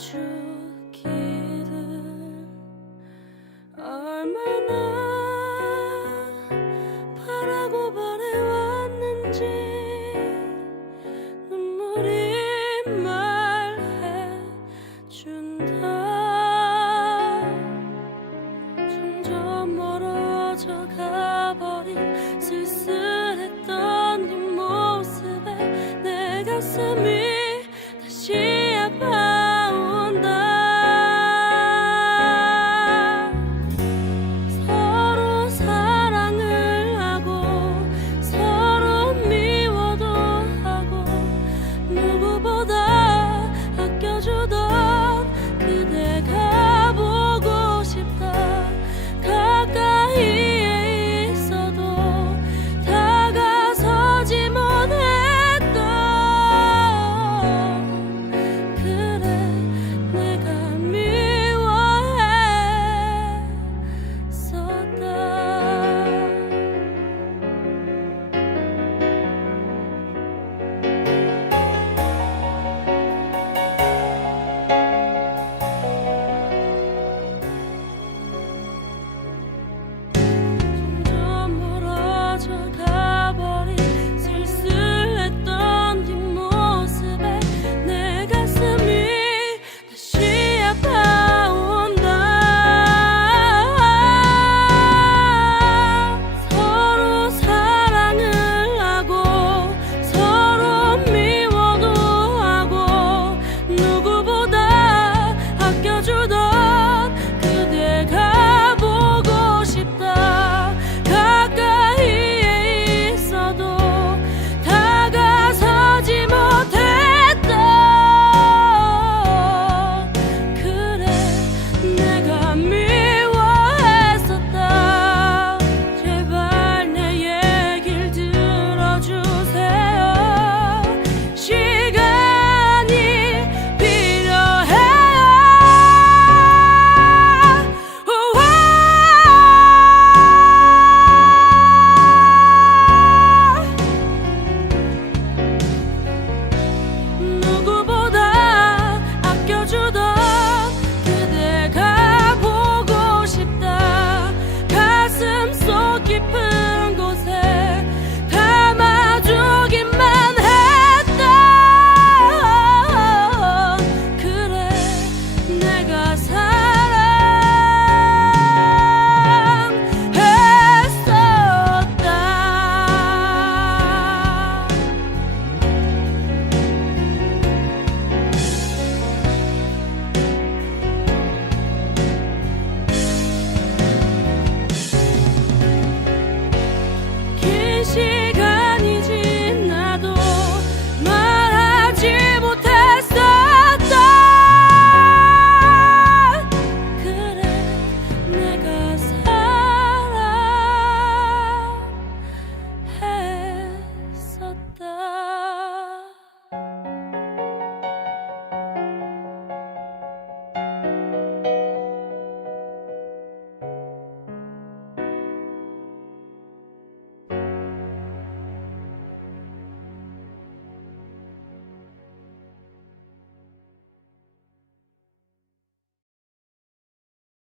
주기는 얼마나 바라고 바래왔는지 눈물이 말해준다. 점점 멀어져 가버린